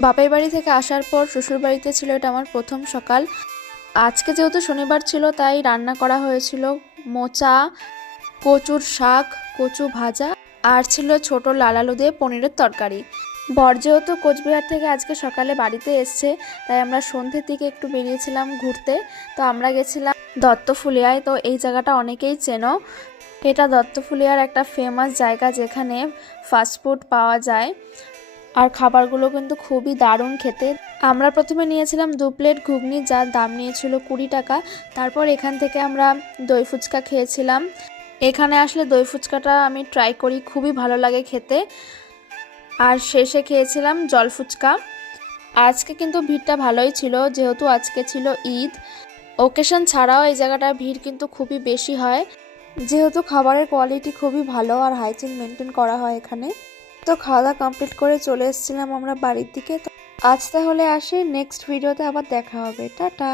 বাপের বাড়ি থেকে আসার পর শ্বশুর বাড়িতে ছিল এটা আমার প্রথম সকাল। আজকে যেহেতু শনিবার ছিল তাই রান্না করা হয়েছিল মোচা, কচুর শাক, কচু ভাজা আর ছিল ছোট লাল আলু দিয়ে পনিরের তরকারি। বর যেহেতু কোচবিহার থেকে আজকে সকালে বাড়িতে এসছে তাই আমরা সন্ধ্যের দিকে একটু বেরিয়েছিলাম ঘুরতে। তো আমরা গেছিলাম দত্তফুলিয়ায়। তো এই জায়গাটা অনেকেই চেনো, এটা দত্তফুলিয়ার একটা ফেমাস জায়গা যেখানে ফাস্টফুড পাওয়া যায় আর খাবারগুলো কিন্তু খুবই দারুণ খেতে। আমরা প্রথমে নিয়েছিলাম 2 প্লেট ঘুগনি, যার দাম নিয়েছিল 20 টাকা। তারপর এখান থেকে আমরা দই ফুচকা খেয়েছিলাম। এখানে আসলে দই ফুচকাটা আমি ট্রাই করি, খুবই ভালো লাগে খেতে। আর শেষে খেয়েছিলাম জল ফুচকা। আজকে কিন্তু ভিড়টা ভালোই ছিল, যেহেতু আজকে ছিল ঈদ। ওকেশন ছাড়াও এই জায়গাটার ভিড় কিন্তু খুবই বেশি হয়, যেহেতু খাবারের কোয়ালিটি খুবই ভালো আর হাইজিন মেনটেন করা হয় এখানে। তো খাওয়া দাওয়া কমপ্লিট করে চলে এসেছিলাম আমরা বাড়ির দিকে। তো আজ তাহলে আসি, নেক্সট ভিডিওতে আবার দেখা হবে। টাটা।